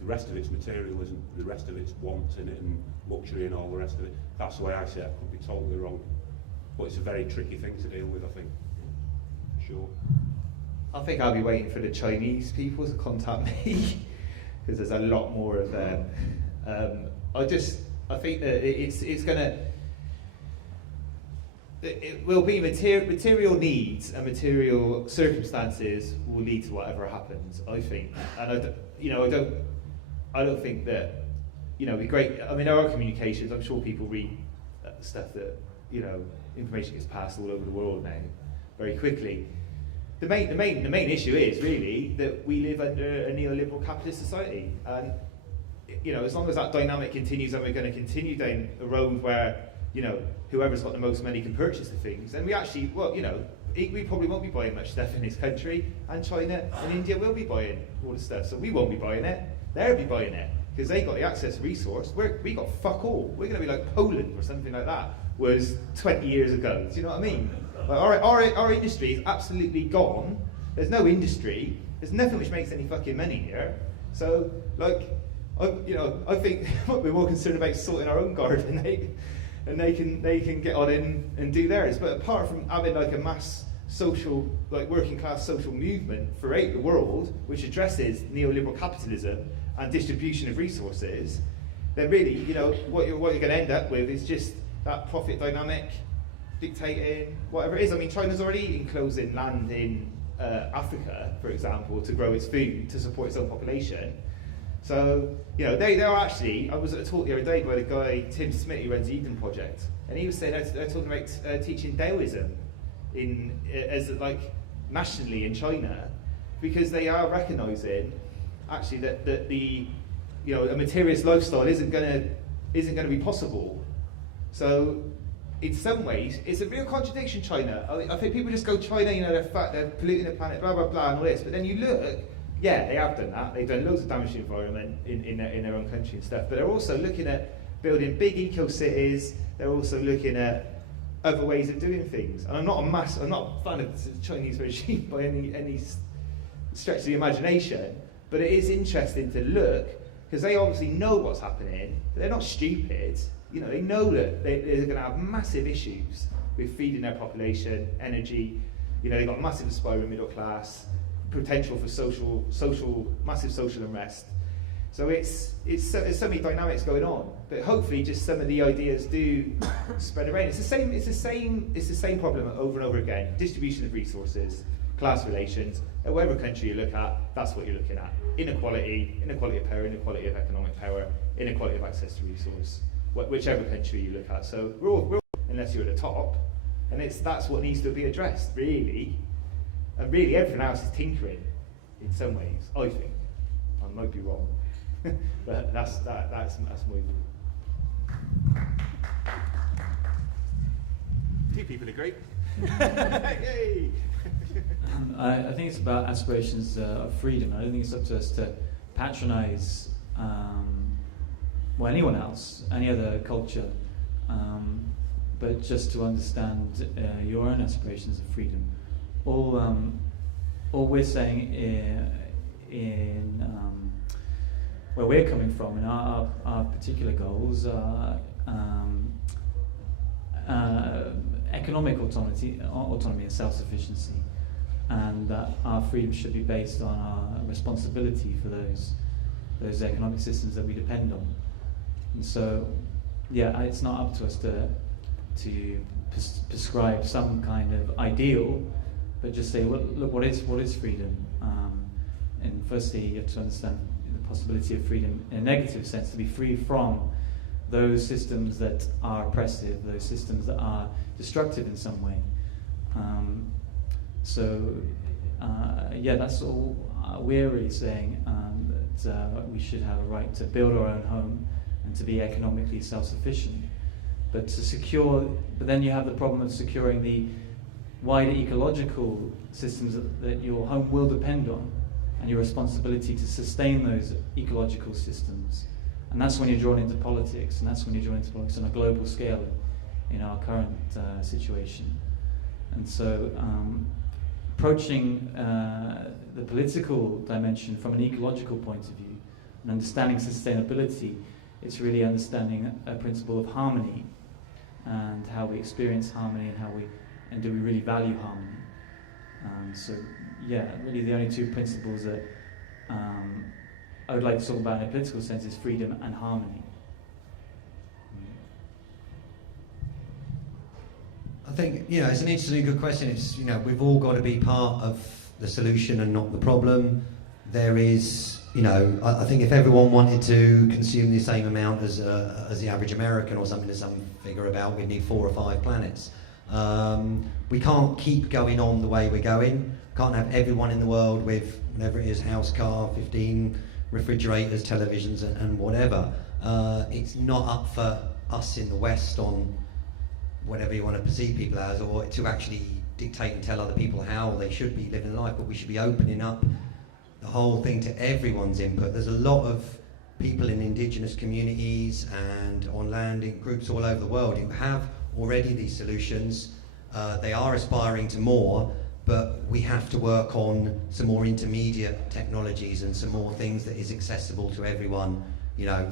The rest of it's materialism, the rest of it's wants in it and luxury and all the rest of it. That's the way I see it. I could be totally wrong. But it's a very tricky thing to deal with, I think. Sure. I think I'll be waiting for the Chinese people to contact me, because there's a lot more of them. I think that it's going to... It will be material needs and material circumstances will lead to whatever happens, I think. And I don't think that, it'd be great. I mean, there are communications. I'm sure people read stuff that, information gets passed all over the world now very quickly. The main issue is really that we live under a neoliberal capitalist society, and as long as that dynamic continues, and we're going to continue down a road where whoever's got the most money can purchase the things, then we actually, we probably won't be buying much stuff in this country, and China and India will be buying all the stuff, so we won't be buying it. They'll be buying it because they got the access resource. We got fuck all. We're going to be like Poland or something like that was 20 years ago. Do you know what I mean? Like our industry is absolutely gone. There's no industry. There's nothing which makes any fucking money here. So, I think we're more concerned about sorting our own garden, and they can get on in and do theirs. But apart from having like a mass social, like working class social movement throughout the world, which addresses neoliberal capitalism and distribution of resources, then really, what you're going to end up with is just that profit dynamic dictating whatever it is. I mean, China's already enclosing land in Africa, for example, to grow its food, to support its own population. So, they are actually, I was at a talk the other day by the guy, Tim Smith, who runs the Eden Project, and he was saying they're talking about teaching Taoism nationally in China, because they are recognising actually that the a materialist lifestyle isn't going to be possible. So in some ways it's a real contradiction, China. I think people just go, China, they're fat, they're polluting the planet, blah blah blah and all this, but then you look, yeah, they have done that, they've done loads of damage to the environment in their own country and stuff, but they're also looking at building big eco-cities, they're also looking at other ways of doing things. And I'm not a fan of the Chinese regime by any stretch of the imagination, but it is interesting to look, because they obviously know what's happening, but they're not stupid. They know that they're going to have massive issues with feeding their population, energy. You know, they've got a massive aspiring middle class, potential for massive social unrest. So there's so many dynamics going on, but hopefully just some of the ideas do spread around. It's the same problem over and over again. Distribution of resources, class relations. Whatever country you look at, that's what you're looking at. Inequality of power, inequality of economic power, inequality of access to resource. Whichever country you look at. So we're all unless you're at the top, and that's what needs to be addressed, really. And really, everything else is tinkering in some ways, I think. I might be wrong. But that's my view. Two people agree. Yay! I think it's about aspirations of freedom. I don't think it's up to us to patronise anyone else, any other culture, but just to understand your own aspirations of freedom. All we're saying in where we're coming from and our particular goals are economic autonomy and self-sufficiency, and that our freedom should be based on our responsibility for those economic systems that we depend on. And so, yeah, it's not up to us to prescribe some kind of ideal, but just say, well, look, what is freedom? And firstly, you have to understand the possibility of freedom in a negative sense, to be free from those systems that are oppressive, those systems that are destructive in some way. That's all we're really saying, that we should have a right to build our own home and to be economically self-sufficient. But then you have the problem of securing the wider ecological systems that your home will depend on, and your responsibility to sustain those ecological systems. And that's when you're drawn into politics, and that's when you're drawn into politics on a global scale in our current situation. And so approaching the political dimension from an ecological point of view and understanding sustainability, it's really understanding a principle of harmony and how we experience harmony and do we really value harmony. Really the only two principles that I would like to talk about in a political sense is freedom and harmony. I think, it's an interesting, good question. It's, we've all got to be part of the solution and not the problem. There is, I think if everyone wanted to consume the same amount as the average American or something, there's some figure about, we'd need 4 or 5 planets. We can't keep going on the way we're going. Can't have everyone in the world with whatever it is, house, car, 15 refrigerators, televisions, and whatever. It's not up for us in the West on whatever you want to perceive people as, or to actually dictate and tell other people how they should be living life, but we should be opening up the whole thing to everyone's input. There's a lot of people in indigenous communities and on landing groups all over the world who have already these solutions. They are aspiring to more, but we have to work on some more intermediate technologies and some more things that is accessible to everyone,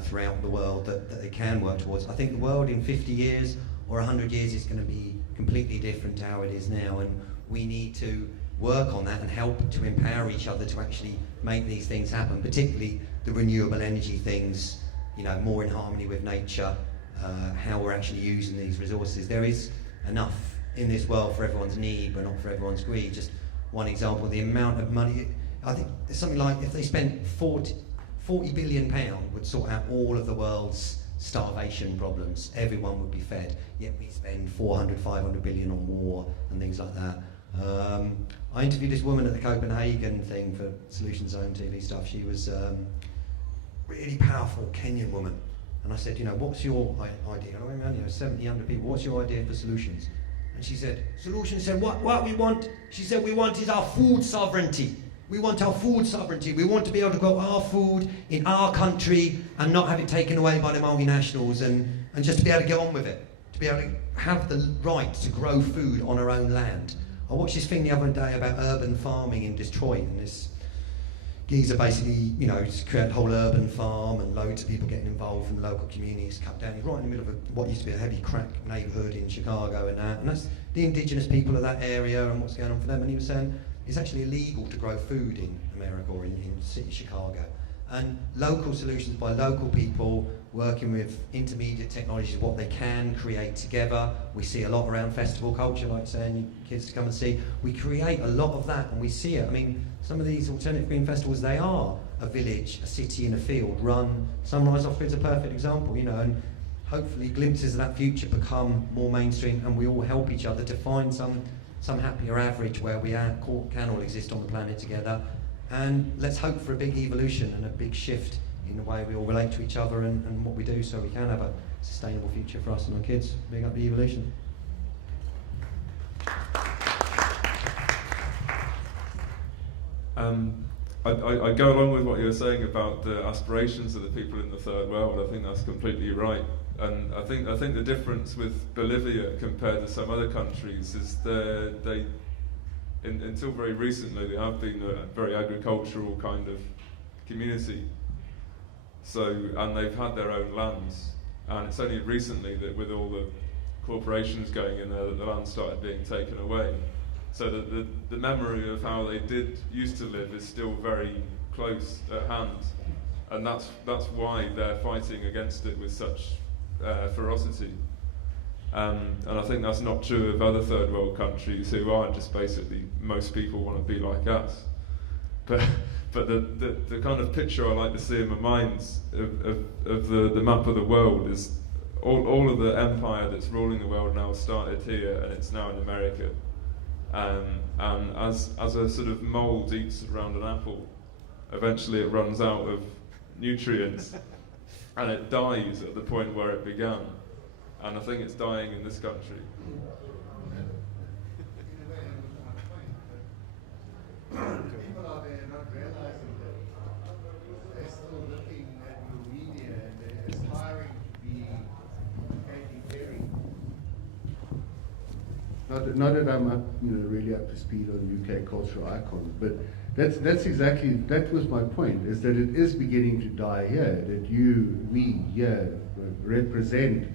throughout the world that they can work towards. I think the world in 50 years or 100 years is going to be completely different to how it is now, and we need to work on that and help to empower each other to actually make these things happen, particularly the renewable energy things, more in harmony with nature, how we're actually using these resources. There is enough in this world for everyone's need, but not for everyone's greed. Just one example, the amount of money, I think there's something like, if they spent 40 billion pound would sort out all of the world's starvation problems, everyone would be fed, yet we spend 400, 500 billion on war and things like that. I interviewed this woman at the Copenhagen thing for Solution Zone TV stuff. She was really powerful Kenyan woman, and I said, what's your idea? I mean, 70, 100 people, what's your idea for solutions? And she said, solutions, said, what we want, she said, we want is our food sovereignty. We want our food sovereignty. We want to be able to grow our food in our country and not have it taken away by the multinationals, and just to be able to get on with it, to be able to have the right to grow food on our own land. I watched this thing the other day about urban farming in Detroit, and this Giza basically, you know, just create a whole urban farm and loads of people getting involved from the local communities, cut down. He's right in the middle of what used to be a heavy crack neighbourhood in Chicago and that. And that's the indigenous people of that area and what's going on for them. And he was saying it's actually illegal to grow food in America or in city Chicago. And local solutions by local people working with intermediate technologies, what they can create together. We see a lot around festival culture, like saying kids to come and see. We create a lot of that and we see it. I mean, some of these alternative green festivals, they are a village, a city in a field run. Sunrise Off Grid's a perfect example, you know, and hopefully glimpses of that future become more mainstream and we all help each other to find some happier average where we can all exist on the planet together. And let's hope for a big evolution and a big shift in the way we all relate to each other and what we do so we can have a sustainable future for us and our kids. Big up the evolution. I go along with what you were saying about the aspirations of the people in the third world. I think that's completely right. And I think the difference with Bolivia compared to some other countries is they until very recently, they have been a very agricultural kind of community. So, and they've had their own lands. And it's only recently that with all the corporations going in there that the land started being taken away. So the memory of how they used to live is still very close at hand. And that's why they're fighting against it with such ferocity. And I think that's not true of other third world countries who aren't just basically, most people want to be like us. But the kind of picture I like to see in my mind of the map of the world is all of the empire that's ruling the world now started here and it's now in America. And as a sort of mould eats around an apple, eventually it runs out of nutrients and it dies at the point where it began. And I think it's dying in this country. People out there not realizing that they're still looking at your media and they're aspiring to be Katy Perry. Not that I'm up, really up to speed on UK cultural icons, but that was my point, is that it is beginning to die here, that we here represent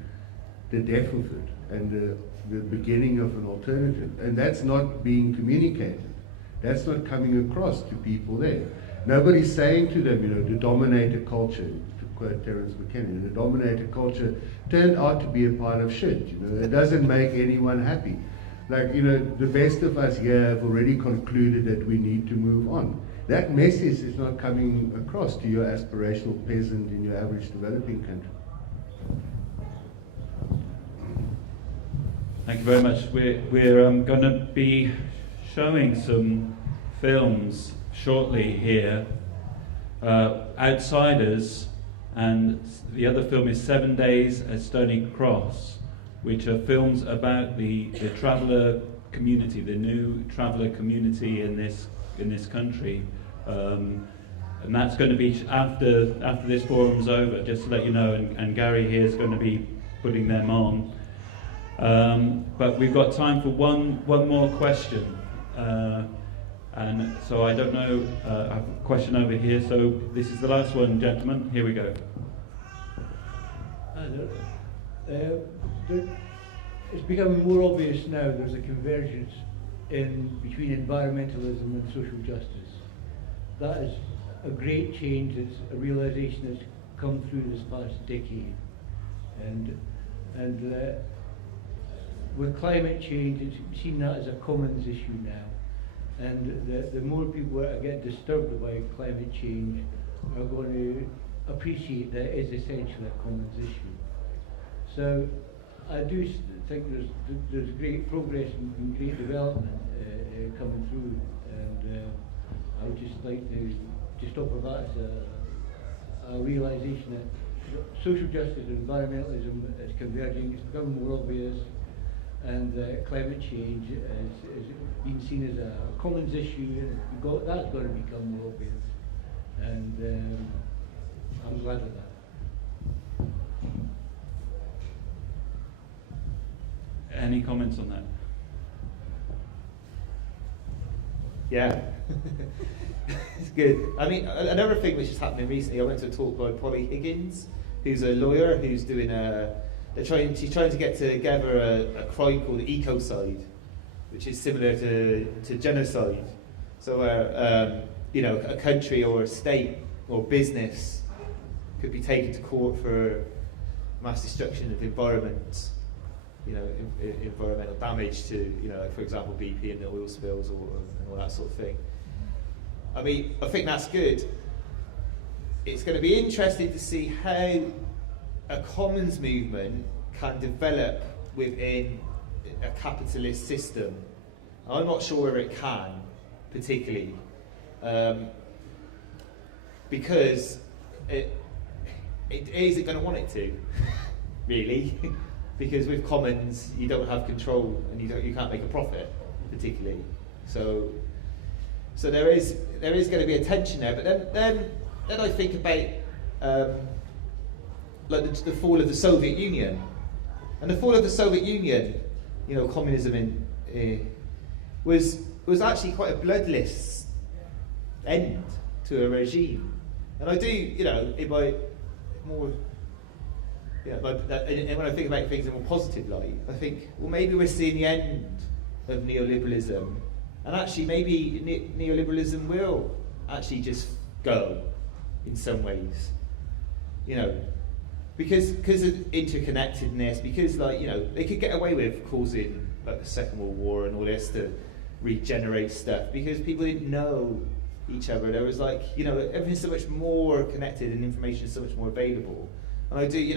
the death of it and the beginning of an alternative. And that's not being communicated. That's not coming across to people there. Nobody's saying to them, the dominator culture, to quote Terence McKenna, the dominator culture turned out to be a pile of shit. It doesn't make anyone happy. Like, the best of us here have already concluded that we need to move on. That message is not coming across to your aspirational peasant in your average developing country. Thank you very much. We're going to be showing some films shortly here, Outsiders, and the other film is 7 Days at Stony Cross, which are films about the traveller community, the new traveller community in this country. And that's going to be after this forum's over, just to let you know, and Gary here is going to be putting them on. But we've got time for one more question. And so I don't know, I have a question over here, so this is the last one, gentlemen. Here we go. It's becoming more obvious now there's a convergence between environmentalism and social justice. That is a great change. It's a realisation that's come through this past decade. And with climate change, it's seen that as a commons issue now. And the more people that get disturbed by climate change are going to appreciate that it is essentially a commons issue. So I do think there's great progress and great development coming through, and I would just like to just offer that as a realisation that social justice and environmentalism is converging. It's becoming more obvious, and climate change is being seen as a commons issue, and that's going to become more obvious, and I'm glad of that. Any comments on that? Yeah. It's good. I mean, another thing which is happening recently, I went to a talk by Polly Higgins, who's a lawyer who's doing she's trying to get together a crime called ecocide, which is similar to genocide. So where a country or a state or business could be taken to court for mass destruction of environment, environmental damage to, like for example, BP and the oil spills and all that sort of thing. I mean, I think that's good. It's going to be interesting to see how a commons movement can develop within a capitalist system. I'm not sure whether it can, particularly, because it isn't going to want it to, really, because with commons you don't have control and you can't make a profit, particularly. So there is going to be a tension there. But then I think about like the fall of the Soviet Union, and the fall of the Soviet Union, communism was actually quite a bloodless end to a regime. And I do, in my more, when I think about things in a more positive light, I think, well, maybe we're seeing the end of neoliberalism, and actually maybe neoliberalism will actually just go in some ways, because of interconnectedness, because they could get away with causing like the Second World War and all this to regenerate stuff because people didn't know each other. There was everything's so much more connected and information is so much more available. And I do,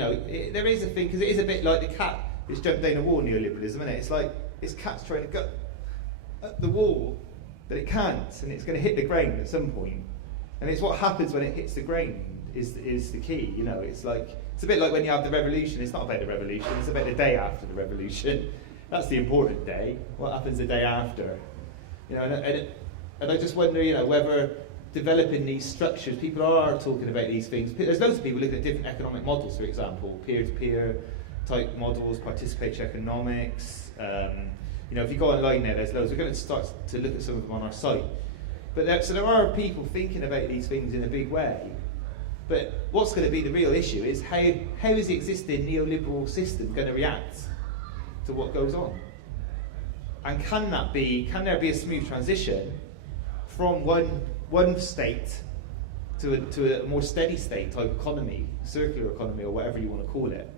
there is a thing, because it is a bit like the cat that's jumped down a wall, neoliberalism, isn't it? It's like this cat's trying to go up the wall, but it can't, and it's going to hit the ground at some point. And it's what happens when it hits the ground is the key. It's a bit like when you have the revolution. It's not about the revolution, it's about the day after the revolution. That's the important day. What happens the day after? And I just wonder, whether developing these structures, people are talking about these things. There's loads of people looking at different economic models, for example, peer-to-peer type models, participatory economics. If you go online now, there's loads. We're going to start to look at some of them on our site. But there are people thinking about these things in a big way. But what's going to be the real issue is how is the existing neoliberal system going to react to what goes on? And can there be a smooth transition from one state to a more steady state type economy, circular economy, or whatever you want to call it?